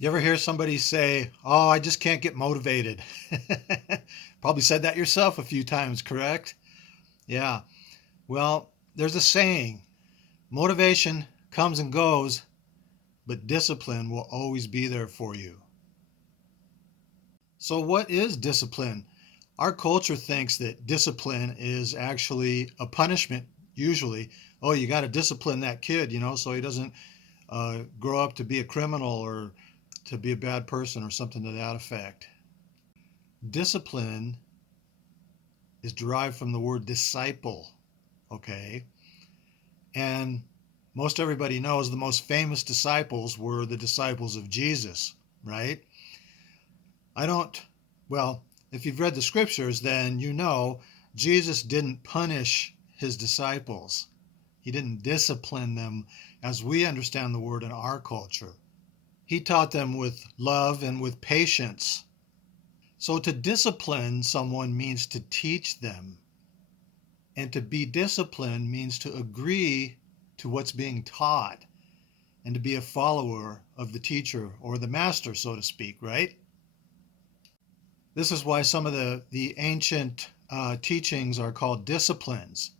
You ever hear somebody say, "Oh, I just can't get motivated"? Probably said that yourself a few times, correct? Yeah. Well, there's a saying, motivation comes and goes, but discipline will always be there for you. So, what is discipline? Our culture thinks that discipline is actually a punishment, usually. Oh, you got to discipline that kid, so he doesn't grow up to be a criminal or to be a bad person or something to that effect. Discipline is derived from the word disciple, okay? And most everybody knows the most famous disciples were the disciples of Jesus, right? I don't, well, if you've read the scriptures, then you know Jesus didn't punish his disciples. He didn't discipline them as we understand the word in our culture. He taught them with love and with patience. So to discipline someone means to teach them. And to be disciplined means to agree to what's being taught and to be a follower of the teacher or the master, so to speak, right? This is why some of the ancient teachings are called disciplines,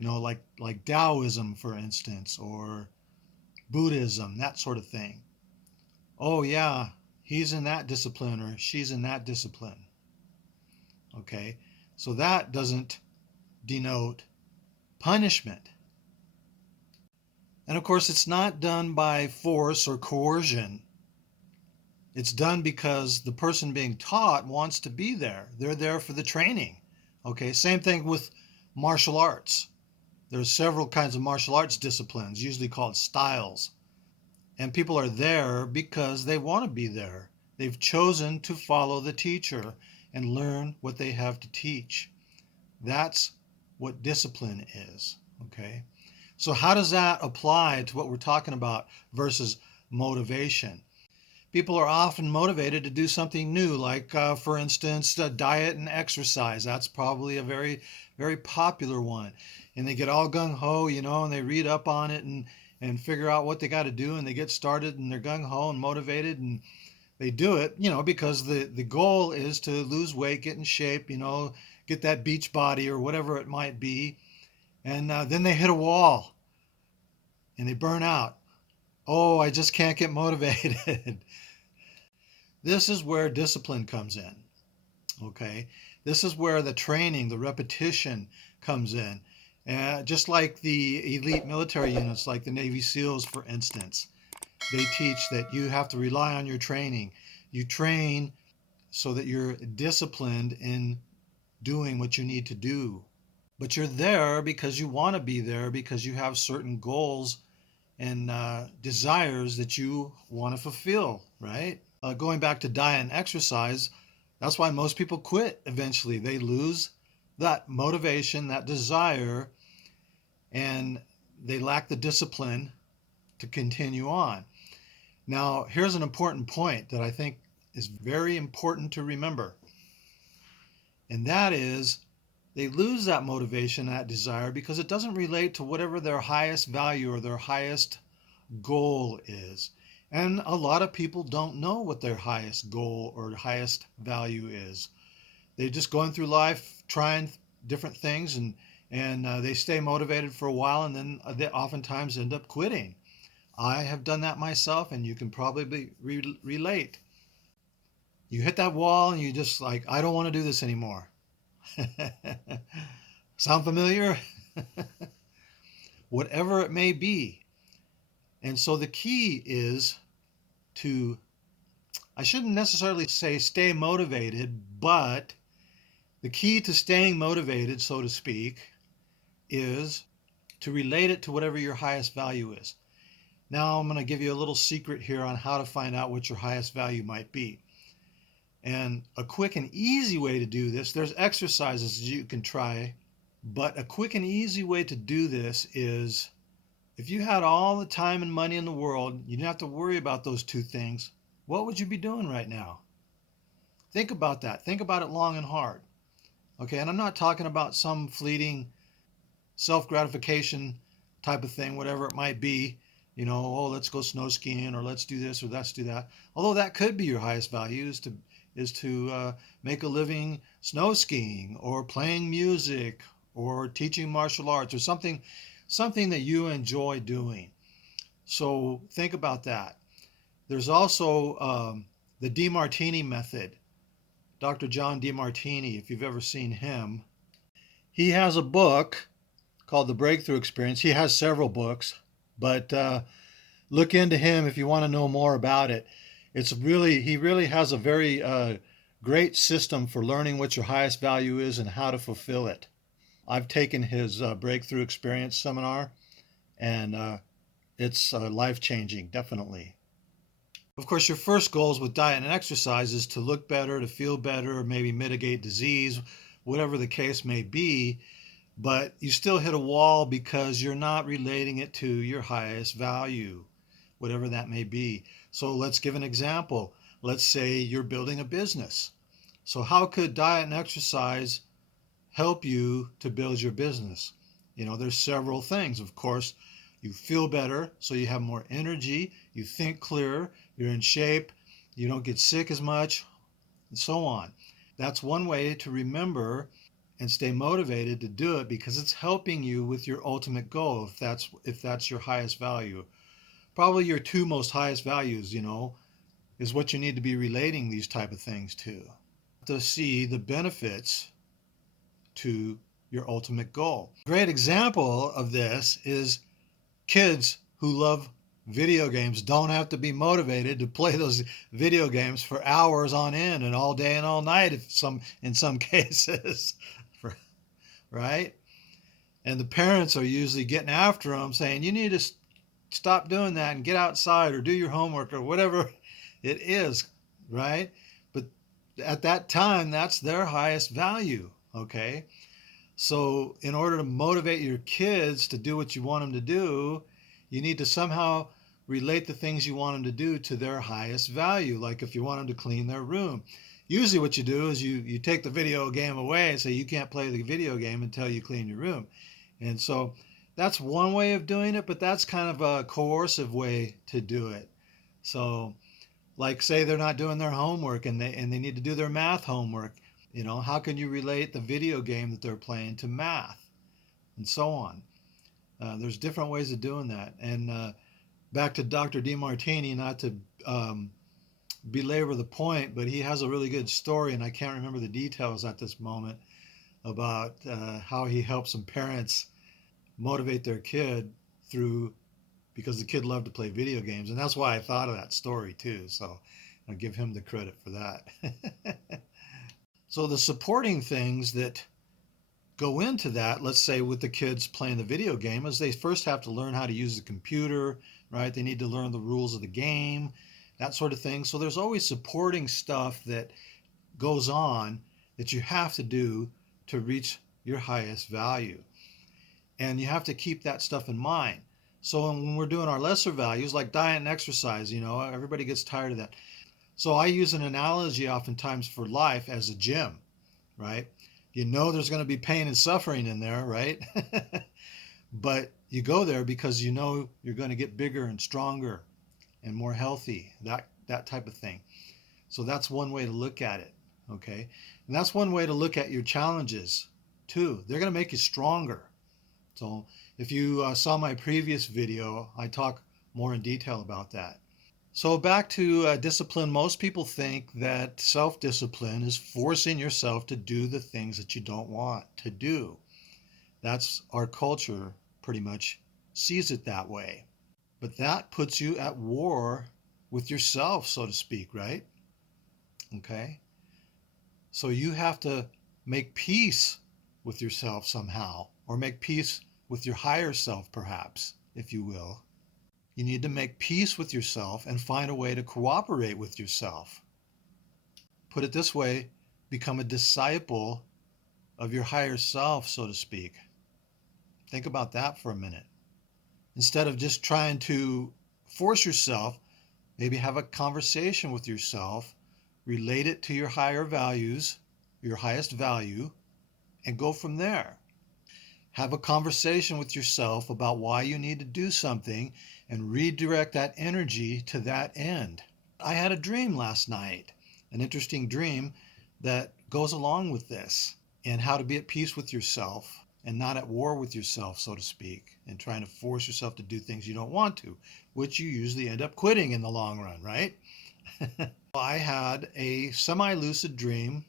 like Taoism, for instance, or Buddhism, that sort of thing. Oh, yeah, he's in that discipline or she's in that discipline. Okay, so that doesn't denote punishment. And of course, it's not done by force or coercion. It's done because the person being taught wants to be there. They're there for the training. Okay, same thing with martial arts. There's several kinds of martial arts disciplines, usually called styles. And people are there because they want to be there. They've chosen to follow the teacher and learn what they have to teach. That's what discipline is. Okay. So, how does that apply to what we're talking about versus motivation? People are often motivated to do something new, like, for instance, diet and exercise. That's probably a very, very popular one. And they get all gung ho, and they read up on it and figure out what they got to do, and they get started and they're gung ho and motivated and they do it, because the goal is to lose weight, get in shape, get that beach body or whatever it might be. And then they hit a wall and they burn out. Oh, I just can't get motivated. This is where discipline comes in. Okay. This is where the training, the repetition comes in. Just like the elite military units, like the Navy SEALs, for instance, they teach that you have to rely on your training. You train so that you're disciplined in doing what you need to do. But you're there because you want to be there, because you have certain goals and desires that you want to fulfill, right? Going back to diet and exercise, that's why most people quit eventually. They lose that motivation, that desire, and they lack the discipline to continue on. Now, here's an important point that I think is very important to remember, and that is they lose that motivation, that desire, because it doesn't relate to whatever their highest value or their highest goal is. And a lot of people don't know what their highest goal or highest value is. They're just going through life trying different things, and they stay motivated for a while, and then they oftentimes end up quitting. I have done that myself, and you can probably relate. You hit that wall, and you just like, I don't want to do this anymore. Sound familiar? Whatever it may be. And so the key is to, I shouldn't necessarily say stay motivated, but the key to staying motivated, so to speak, is to relate it to whatever your highest value is. Now I'm going to give you a little secret here on how to find out what your highest value might be. And a quick and easy way to do this, there's exercises you can try, but a quick and easy way to do this is if you had all the time and money in the world, you didn't have to worry about those two things, what would you be doing right now? Think about that. Think about it long and hard. Okay, and I'm not talking about some fleeting self gratification type of thing, whatever it might be. Oh, let's go snow skiing, or let's do this, or let's do that. Although that could be your highest value, is to make a living snow skiing, or playing music, or teaching martial arts, or something that you enjoy doing. So think about that. There's also the DeMartini method. Dr. John DeMartini, if you've ever seen him, he has a book called The Breakthrough Experience. He has several books, but look into him if you want to know more about it. He really has a very great system for learning what your highest value is and how to fulfill it. I've taken his Breakthrough Experience seminar, and it's life changing, definitely. Of course, your first goals with diet and exercise is to look better, to feel better, maybe mitigate disease, whatever the case may be. But you still hit a wall because you're not relating it to your highest value, whatever that may be. So let's give an example. Let's say you're building a business. So, how could diet and exercise help you to build your business? There's several things. Of course, you feel better, so you have more energy, you think clearer, you're in shape, you don't get sick as much, and so on. That's one way to remember and stay motivated to do it, because it's helping you with your ultimate goal, if that's your highest value. Probably your two most highest values, is what you need to be relating these type of things to see the benefits to your ultimate goal. A great example of this is kids who love video games don't have to be motivated to play those video games for hours on end and all day and all night, in some cases, right? And the parents are usually getting after them, saying, you need to stop doing that and get outside or do your homework or whatever it is, right? But at that time, that's their highest value, okay? So, in order to motivate your kids to do what you want them to do, you need to somehow relate the things you want them to do to their highest value. Like if you want them to clean their room, usually what you do is you take the video game away and say you can't play the video game until you clean your room. And so that's one way of doing it, but that's kind of a coercive way to do it. So, like say they're not doing their homework and they need to do their math homework. How can you relate the video game that they're playing to math, and so on? There's different ways of doing that. And back to Dr. DeMartini, not to belabor the point, but he has a really good story, and I can't remember the details at this moment, about how he helped some parents motivate their kid because the kid loved to play video games. And that's why I thought of that story too. So I'll give him the credit for that. So the supporting things that go into that, let's say with the kids playing the video game, is they first have to learn how to use the computer, right? They need to learn the rules of the game, that sort of thing. So there's always supporting stuff that goes on that you have to do to reach your highest value. And you have to keep that stuff in mind. So when we're doing our lesser values, like diet and exercise, everybody gets tired of that. So I use an analogy oftentimes for life as a gym, right? There's going to be pain and suffering in there, right? But you go there because you're going to get bigger and stronger and more healthy, that type of thing. So that's one way to look at it, okay? And that's one way to look at your challenges too. They're going to make you stronger. So if you saw my previous video, I talk more in detail about that. So back to discipline. Most people think that self-discipline is forcing yourself to do the things that you don't want to do. That's our culture pretty much sees it that way. But that puts you at war with yourself, so to speak, right? Okay. So you have to make peace with yourself somehow, or make peace with your higher self, perhaps, if you will. You need to make peace with yourself and find a way to cooperate with yourself. Put it this way, become a disciple of your higher self, so to speak. Think about that for a minute. Instead of just trying to force yourself, maybe have a conversation with yourself, relate it to your higher values, your highest value, and go from there. have a conversation with yourself about why you need to do something and redirect that energy to that end. I had a dream last night, an interesting dream that goes along with this, and how to be at peace with yourself and not at war with yourself, so to speak, and trying to force yourself to do things you don't want to, which you usually end up quitting in the long run, right? I had a semi lucid dream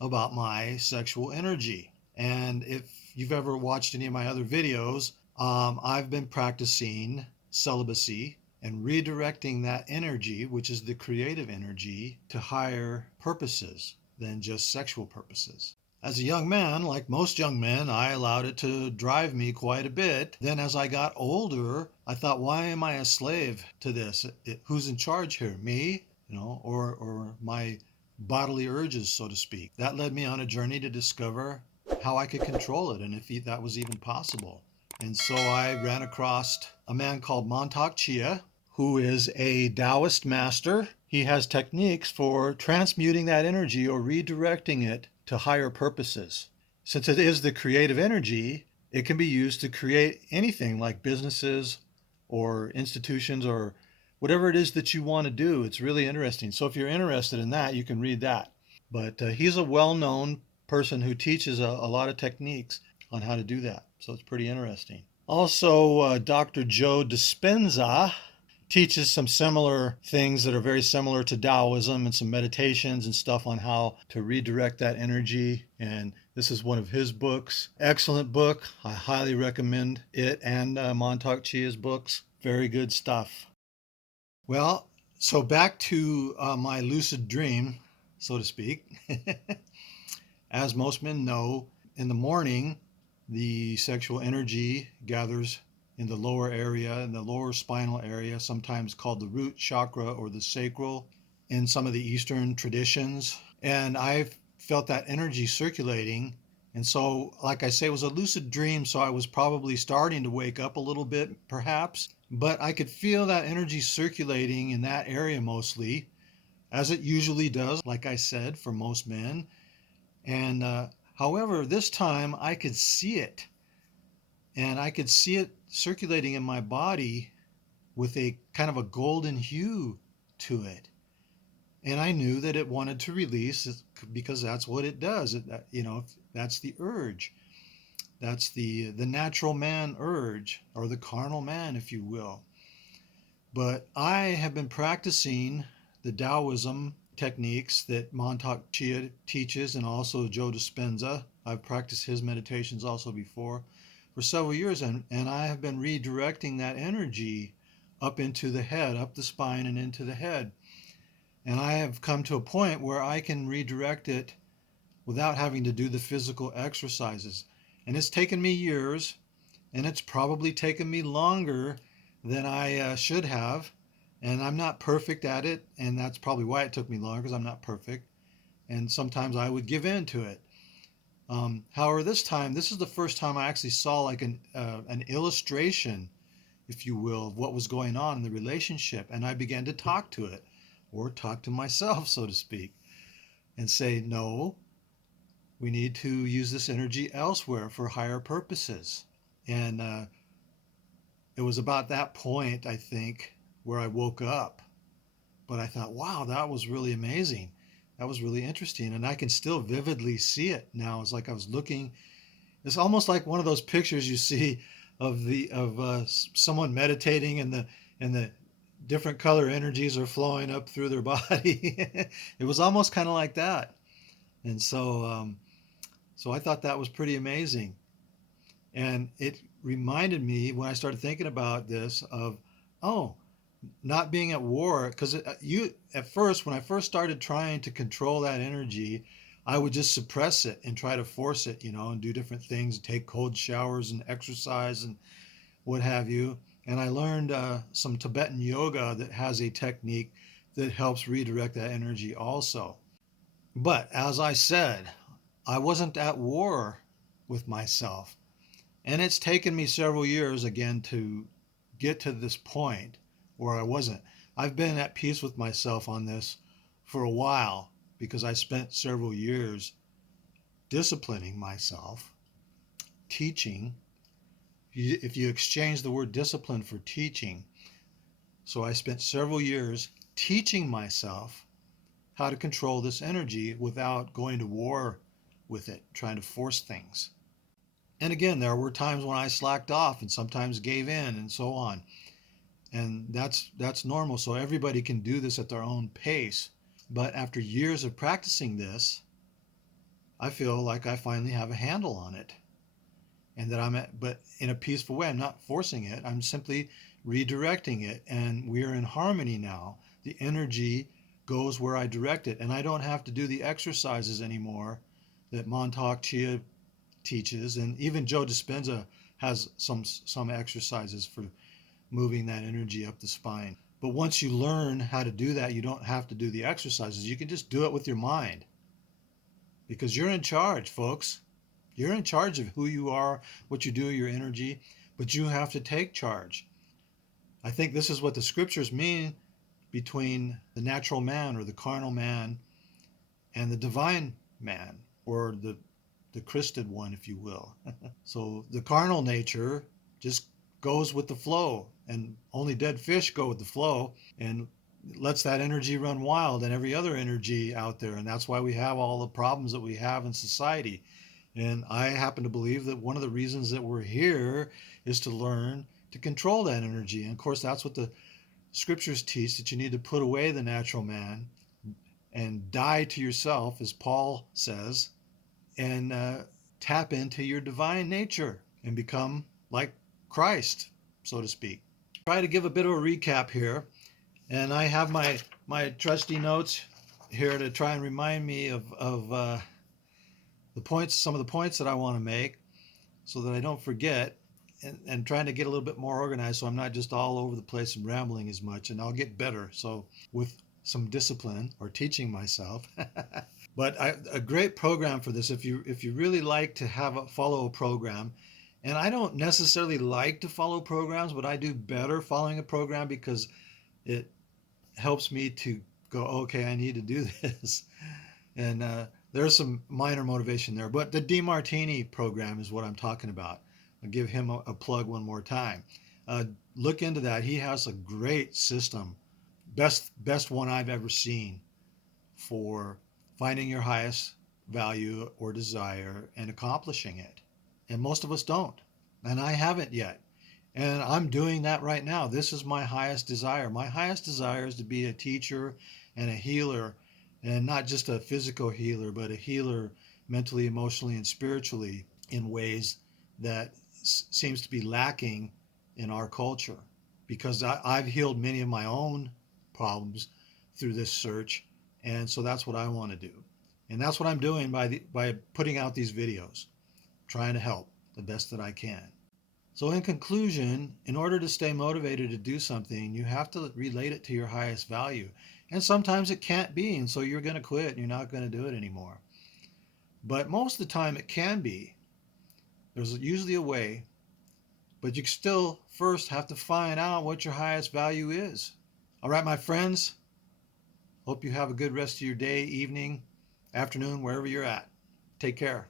about my sexual energy. And if you've ever watched any of my other videos, I've been practicing celibacy and redirecting that energy, which is the creative energy, to higher purposes than just sexual purposes. As a young man, like most young men, I allowed it to drive me quite a bit. Then as I got older, I thought, why am I a slave to this? Who's in charge here? Me? Or my bodily urges, so to speak. That led me on a journey to discover how I could control it and if that was even possible. And so I ran across a man called Montauk Chia, who is a Taoist master. He has techniques for transmuting that energy or redirecting it to higher purposes. Since it is the creative energy, it can be used to create anything like businesses or institutions or whatever it is that you want to do. It's really interesting. So if you're interested in that, you can read that. But he's a well-known person who teaches a lot of techniques on how to do that. So it's pretty interesting. Also, Dr. Joe Dispenza teaches some similar things that are very similar to Taoism and some meditations and stuff on how to redirect that energy. And this is one of his books. Excellent book. I highly recommend it and Montauk Chia's books. Very good stuff. Well, so back to my lucid dream, so to speak. As most men know, in the morning, the sexual energy gathers in the lower area, in the lower spinal area, sometimes called the root chakra or the sacral in some of the Eastern traditions. And I've felt that energy circulating. And so, like I say, it was a lucid dream, so I was probably starting to wake up a little bit, perhaps. But I could feel that energy circulating in that area mostly, as it usually does, like I said, for most men. And however, this time I could see it. And I could see it circulating in my body with a kind of a golden hue to it. And I knew that it wanted to release because that's what it does. That's the urge. That's the natural man urge, or the carnal man, if you will. But I have been practicing the Taoism techniques that Montauk Chia teaches, and also Joe Dispenza. I've practiced his meditations also before for several years, and I have been redirecting that energy up into the head, up the spine and into the head. And I have come to a point where I can redirect it without having to do the physical exercises. And it's taken me years, and it's probably taken me longer than I should have. And I'm not perfect at it, and that's probably why it took me longer, because I'm not perfect. And sometimes I would give in to it. However, this is the first time I actually saw like an illustration, if you will, of what was going on in the relationship. And I began to talk to it, or talk to myself, so to speak, and say, no, we need to use this energy elsewhere for higher purposes. And it was about that point, I think, where I woke up. But I thought, wow, that was really amazing. That was really interesting. And I can still vividly see it now. It's like I was looking. It's almost like one of those pictures you see of someone meditating, and the different color energies are flowing up through their body. It was almost kind of like that. And so I thought that was pretty amazing. And it reminded me, when I started thinking about this, of, oh, not being at war. Because at first, when I first started trying to control that energy, I would just suppress it and try to force it, and do different things, take cold showers and exercise and what have you. And I learned some Tibetan yoga that has a technique that helps redirect that energy also. But as I said, I wasn't at war with myself. And it's taken me several years again to get to this point where I wasn't. I've been at peace with myself on this for a while, because I spent several years disciplining myself teaching, if you exchange the word discipline for teaching, so I spent several years teaching myself how to control this energy without going to war with it, trying to force things. And again, there were times when I slacked off and sometimes gave in and so on. And that's normal. So everybody can do this at their own pace. But after years of practicing this, I feel like I finally have a handle on it. And that but in a peaceful way. I'm not forcing it. I'm simply redirecting it. And we're in harmony now. The energy goes where I direct it. And I don't have to do the exercises anymore that Montauk Chia teaches. And even Joe Dispenza has some exercises for moving that energy up the spine. But once you learn how to do that, you don't have to do the exercises. You can just do it with your mind. Because you're in charge, folks. You're in charge of who you are, what you do, your energy, but you have to take charge. I think this is what the scriptures mean between the natural man or the carnal man and the divine man, or the Christed one, if you will. So the carnal nature just goes with the flow, and only dead fish go with the flow and lets that energy run wild and every other energy out there. And that's why we have all the problems that we have in society. And I happen to believe that one of the reasons that we're here is to learn to control that energy. And of course, that's what the scriptures teach, that you need to put away the natural man and die to yourself, as Paul says, and tap into your divine nature and become like Christ, so to speak. Try to give a bit of a recap here. And I have my trusty notes here to try and remind me of the points, some of the points that I want to make, so that I don't forget, and trying to get a little bit more organized so I'm not just all over the place and rambling as much, and I'll get better. So with some discipline or teaching myself. But a great program for this, if you really like to follow a program, and I don't necessarily like to follow programs, but I do better following a program because it helps me to go, okay, I need to do this. And there's some minor motivation there. But the DeMartini program is what I'm talking about. I'll give him a plug one more time. Look into that. He has a great system, best one I've ever seen, for finding your highest value or desire and accomplishing it. And most of us don't. And I haven't yet. And I'm doing that right now. This is my highest desire. My highest desire is to be a teacher and a healer, and not just a physical healer, but a healer mentally, emotionally, and spiritually in ways that seems to be lacking in our culture. Because I've healed many of my own problems through this search, and so that's what I want to do. And that's what I'm doing by putting out these videos, trying to help the best that I can. So in conclusion, in order to stay motivated to do something, you have to relate it to your highest value. And sometimes it can't be, and so you're going to quit and you're not going to do it anymore. But most of the time it can be. There's usually a way, but you still first have to find out what your highest value is. All right, my friends, hope you have a good rest of your day, evening, afternoon, wherever you're at. Take care.